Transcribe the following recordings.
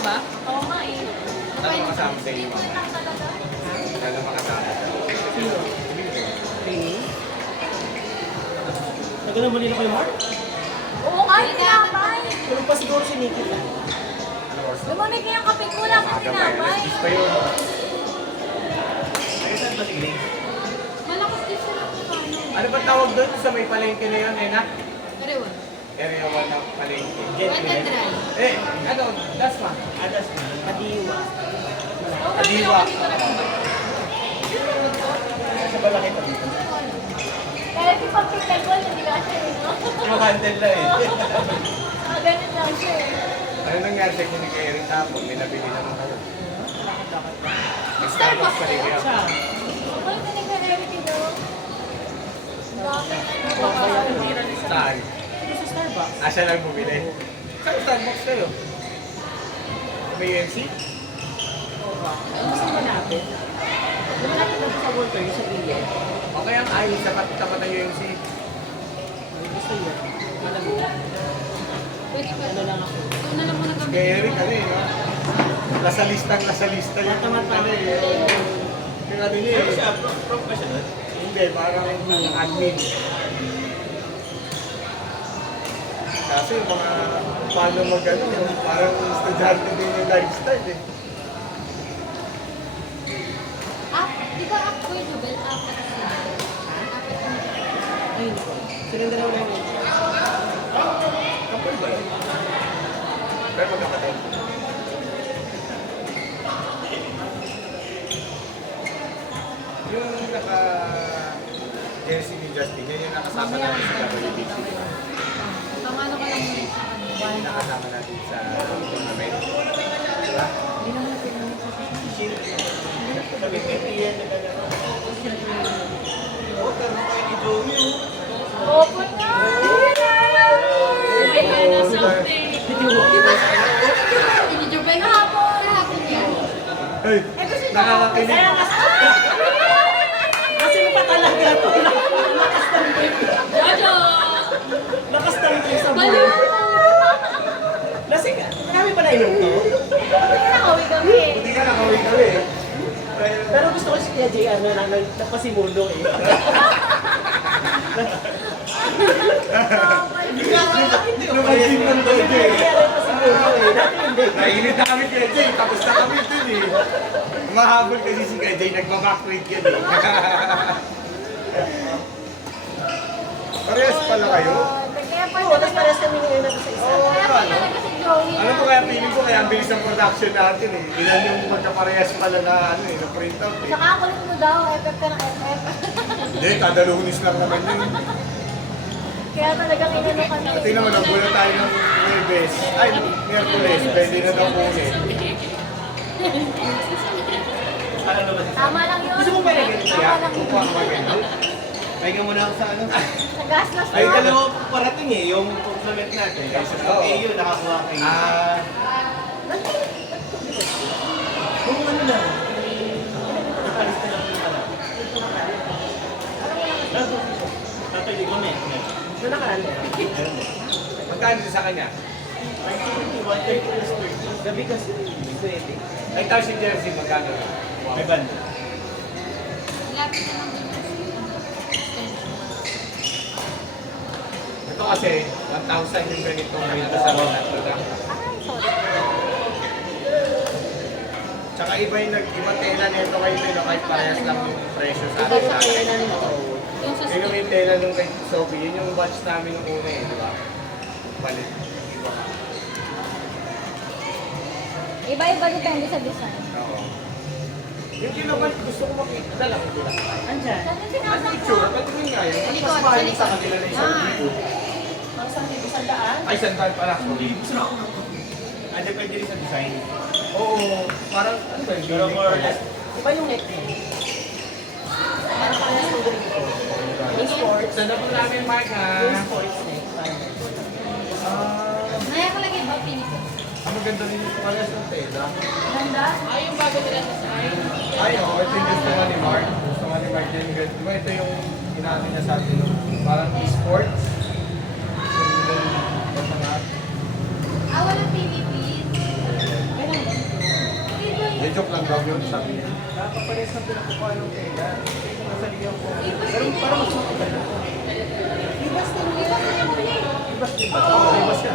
ba? Oo nga eh. Ano makasama sa inyo? Ano makasama? Sino? Training? Nagano ba nila kayo, Mark? Oo nga, tinapay. Tulog pa siguro si Nikita. Ano oras na? Lumamig kayang kape ko lang ng tinapay. Pa yun. Ay, saan ba si Grace? Malakas din sila kung paano. Ano ba tawag doon sa may palengke na yun, Ena? Ewan. Area 1 ng palengke. Gentleman. Eh, ano? Dasma. Adas na. Kadiwa. Kadiwa. Sa balaki pa dito. Kaya di pag pickleball, hindi ka siya eh, no? Yung handle lang eh. Ganun lang siya eh. Ano nangyari sa inyo ni kay Erin tapos? May nabili naman kayo. Starbucks pa rin kayo. Siya. Ano tinig na Eric ito? Dami Saan? Ito sa Starbucks. Ah, siya lang bumili. Saan Starbucks kayo? May UMC? Oo ba? Ano saan ba natin? Lumalapit na sa Walter, yung sa Gillian. Okay ang ayaw sa tapat ng UMC. Gusto yun. Alam mo. Pwede ba? Ano lang ako. Ito na lang muna kami. Kay Eric, ano eh, no? Nasa lista yung ano eh. Yung ano niya Pero eh. siya, prof ba siya doon? Hindi, parang admin. Kasi yung mga paano mag-ano, parang estudyante din yung lifestyle eh. Di ba ako yung Jubel? Apat sila. Apat na. Ay, nako. Silang dalawa lang yun. Kapal ba yun? Pero magkapatid. Yung naka-jersey ni Justin, yun yung nakasama natin sa WBC. Kamano ka lang muna sa kanila. Yung nakasama natin sa tournament. Diba? Hindi naman natin naman sa Sabi ko, yan, oh, pero kayo ni Joey, oh. Opo na! Di ba? Hindi Jubel na hapon yan. Hey! Nakakakinig! Kasi mo pa talaga ito. Lakas ng trip. Jojo! Lakas ng trip sa Baliw! buhay. Lasing ka. Marami pa na inom to. Hindi na kami kami. Hindi ka nakawin kami eh. Pero gusto ko si Kuya JR na nagpasimulo eh. Lumagin ng Kasi Kuya JR nagpasimulo eh. Dati hindi. Nainit na kami kay Jay, tapos na kami dun eh. Mahabol kasi si kay Jay, nagbabackweek yan eh. Parehas pala kayo? Kaya pa Oo, tapos parehas kami ngayon na sa isa. Kaya pa talaga si Joey. Ano ko kaya feeling ko, kaya ang bilis ng production natin eh. Ilan yung magkaparehas pala na ano eh, na print out eh. Nakakulit mo daw, FF ka ng FF. Hindi, kada lunis lang naman yun. Kaya talagang inano ka na. At naman, nagulo tayo ng Webes. Ay, Miyerkules, pwede na daw kunin. Ano naman si Tama lang yun. Gusto mo ba na ganito? Tama lang yun. Kuha ka ganyan. Pahinga muna ako sa ano. Sa gasgas Ay, na. dalawa parating eh, yung compliment natin. Kasi sa AU, nakakuha kayo. Ah, Kung ano lang. Nakalista lang yung pala. Tatay, di ko na eh. Na nakaraan na. magkano sa kanya? 21, Gabi kasi. Pwede. Ay, tao si Jersey, magkano? May banda. Lapit na lang din. Ito kasi, 1,000 yung ganito ngayon sa Ronald. Ay, sorry. Tsaka iba yung ibang tela nito kayo nila kahit parehas lang yung presyo sa Iba atin. yung kaya na Yung sa Yun yung tela nung kay Sophie, yun yung batch namin nung una eh, di ba? Palit. Iba ka. Iba-iba depende sa design. Oo. Yung kinukulit, gusto ko makita lang ito lang. Andyan. Saan yung Ang sinasang picture, ba't yun nga yun? Mas mas mahal sa kanila na isang libo. Ang isang daan. Ay, sandal pala. Sorry. Ah, depende rin sa design. Oo, parang ano ba yun? Pero more or less, Iba yung neck niya. Parang parehas ng ganito. Yung sports. Saan na po namin, Mark, ha? Yung sports neck. Naya ka lagi ba, Pinito? Ang maganda rin yung parehas ng tela. Ganda? Ay, yung bago nila design. Ay, oo, ito yung gusto nga ni Mark. Gusto nga ni Mark din. Di ba ito yung inaano niya sa atin, no? Parang sports. Yung mga Ah, walang PVP. Kailan joke lang daw yun, sabi niya. Nakapares na pinakukuha ng tela. Nasa liyan ko. Pero parang mas makapal. Ibas din mo yun. Ibas din ba? Oo, ibas yan.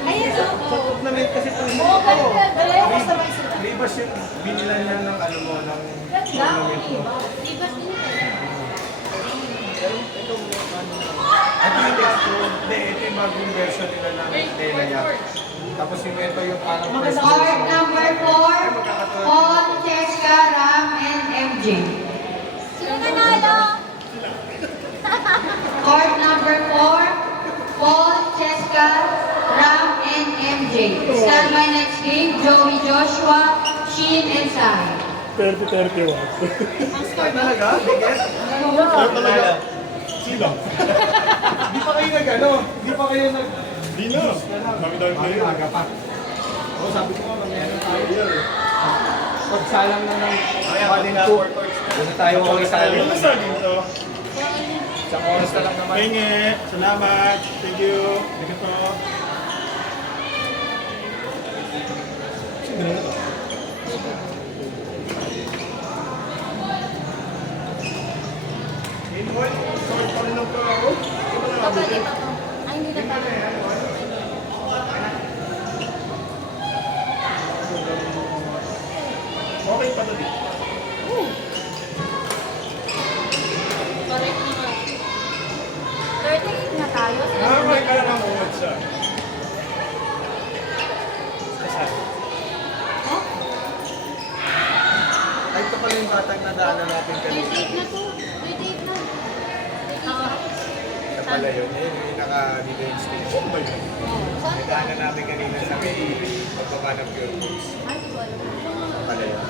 Ayan o. Sa tournament kasi ito. Oo, ganyan. Dalawa ko sa may sila. Libas yung binilan niya ng ano mo, ng Ganda. tournament mo. Ibas din mo. Pero ito mo ano. Ito yung texture. Hindi, ito yung bagong version nila ng tela niya. Tapos yung ito yung parang first Court number 4, Paul, Cheska, Ram, and MJ. Sino nanalo? Court number 4, Paul, Cheska, Ram, and MJ. Stand by next game, Joey Joshua, Sheen, and Sai. 30-31. Ay, talaga? Biget? Talaga? Sila? Di pa kayo nag-ano? Di pa kayo nag... Di na. Dami-dami Ay, player. aga pa. Oo, sabi ko nga, meron tayo yan eh. Pagsalang na ng bali na 4 courts. Ano tayo ulit sa Ano na sa dito? Sa oras na lang naman. Penge. Salamat. Thank you. Thank you po. Sino na to? Invoice, sorry pa rin ng ako. Ito na nga, Kapag ito. Ay, hindi na pala. Okay pa to dito. Correct naman. 38 na tayo. Nakakay ka lang ang uwad siya. Oh, Ay, ito pala yung batang nadaanan natin kanina. 38 na to. 38 na. Oo. Ito pala yun. Yun yung naka-video stage. Oh my God. Saan ka? Nadaanan natin kanina sa may pagbaba ng pure foods. Ay, di ko alam. Ito pala yun.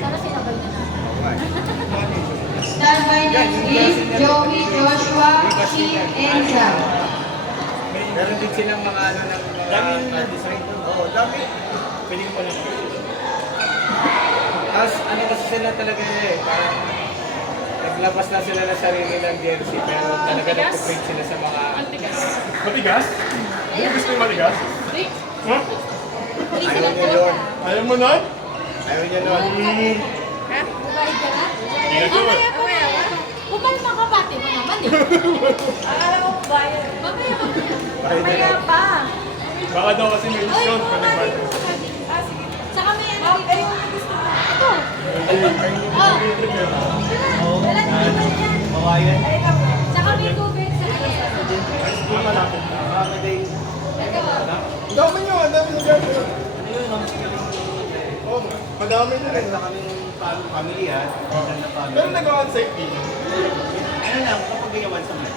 Sana sinabay na natin. Okay. Stand by next game, Joey Joshua, Sheen, and Sai. Meron din silang mga ano ng mga... Dami yung design. Oo, dami. Pwede ko pa lang. Tapos ano kasi sila talaga eh, parang naglabas na sila ng sarili ng jersey pero talaga nagpo-print sila sa mga... Matigas? Hindi gusto yung matigas? Ha? Ayaw niya yun. Ayaw mo na? Ayaw niya nun. Bubayad ka na? Hindi na to eh. Kumalma ka pati mo naman eh. Akala ko bayad. Mamaya Bahid na pa. Baka daw kasi may discount pa nag-buy. Ah, sige. Saka may ano Ah, dito. ayun yung gusto ko. Ito. Oh. Wala na naman yan. Mawayan. Ay, ako. Saka may tubig sa kanya. Malapit na. Ito ah. Ang dami nyo, ang dami nyo dyan. Oo, madami na rin. Meron na kaming family ha. Meron na family. Pero nag-on-site din. Ano lang, kapag ginawan sa mga.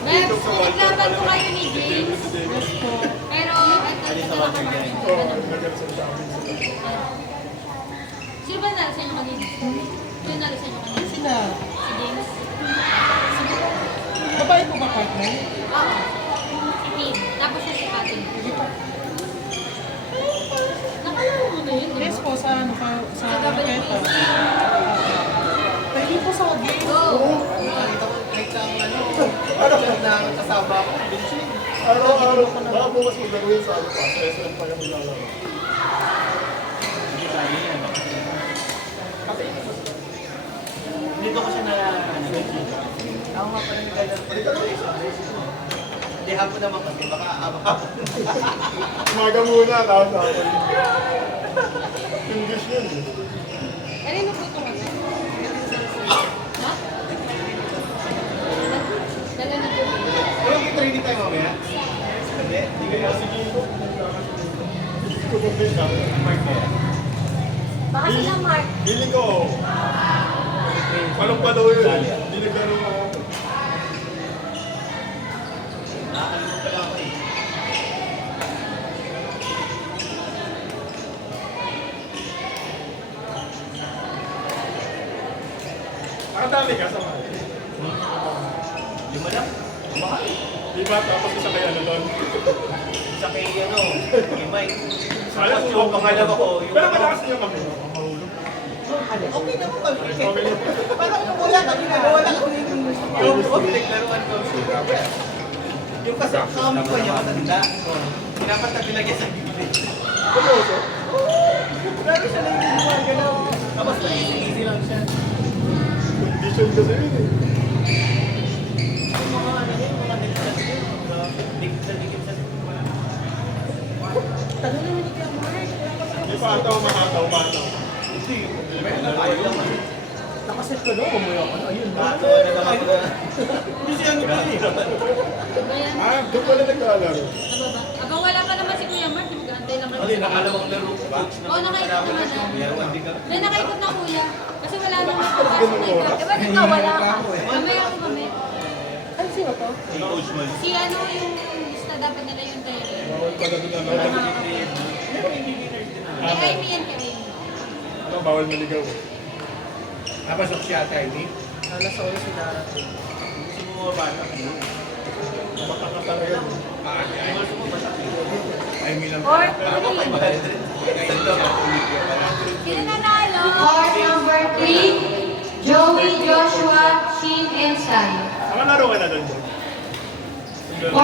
Next, naglaban ko kayo ni James. Pero, ito, ito na kami. Oo, nag-on-site sa amin. Sino ba nalo sa inyo kanina? Sino nalo sa inyo kanina? Sila. Si James? Babae ko ba partner? Oo. Si Tim. Tapos siya si Patin. Nakalaro mo na yun, di Yes ba? po, sa ano pa, sa Sa double Raketa. face. Pwede po sa game. Oo. Nakita ko, kahit sa ano, na kasama ko. Araw-araw, baka bukas mo gagawin sa ano pa, sa SM pa yung ilalaro. Hindi tayo yan. Dito ko siya na ano. Ako nga pala nagkailan. Hindi hapon naman kasi baka hapon. Umaga muna, tapos ako. English yun. Ano yung nagluto ka na? Ha? Dala na po. Pero yung training tayo mamaya? Hindi, hindi kayo. Sige ko. Hindi ko complete lang. Baka sila Mark. Feeling ko, walang palo yun. Hindi naglaro ako. Nakakalimutan pala ako eh. Nakadali ka sa mga. Lima lang. Mahal. Diba? Tapos isa kay ano doon. Sa kay ano, kay Mike. Sayang Tapos yung pangalawa ko, yung Pero ano. malakas niyo kami. Mahulog. Okay naman kami. Okay. Parang yung wala kami na wala kami yung laruan ko. Yung kasi kamay ko niya matanda. So, pinapatabi lagi sa gilid. Seryoso? Grabe siya lang yung gumagalaw. Tapos easy lang siya. Condition kasi yun eh. Yung mga ano yun, mga nagsasabi yun. Dikit sa Tanong naman ni Kuya Mark. Hindi pa ata umataw. Hindi. Meron na tayo lang. Nakaset ka daw, kumuha ka na. Ayun. Hindi siya ano pa eh. Ayan. Ah, doon pala naglalaro. Nababa. Abang wala pa naman si Kuya Mark, mag-aantay lang kami. Hindi, nakalawang laro ko ba? Oo, nakaikot naman na. Hindi ka. May nakaikot na kuya. Kasi wala naman ako. Ganun oras. Eh, ba't ikaw wala ka? Mamaya ako mamaya. Ano sino to? Si Coach Man. Si ano yung lista dapat nila yung training. Bawal pala doon ano. Eh, Amy yan kay Amy. Ano, bawal maligaw. Napasok si Ate Ivy. Alas 11 darating. Gusto mo mga bata. Makakatara yan. Ivy lang. Or, Sino nanalo? Court number 3, Joey, Joshua, Shin, and Sai. Nakalaro ka na doon.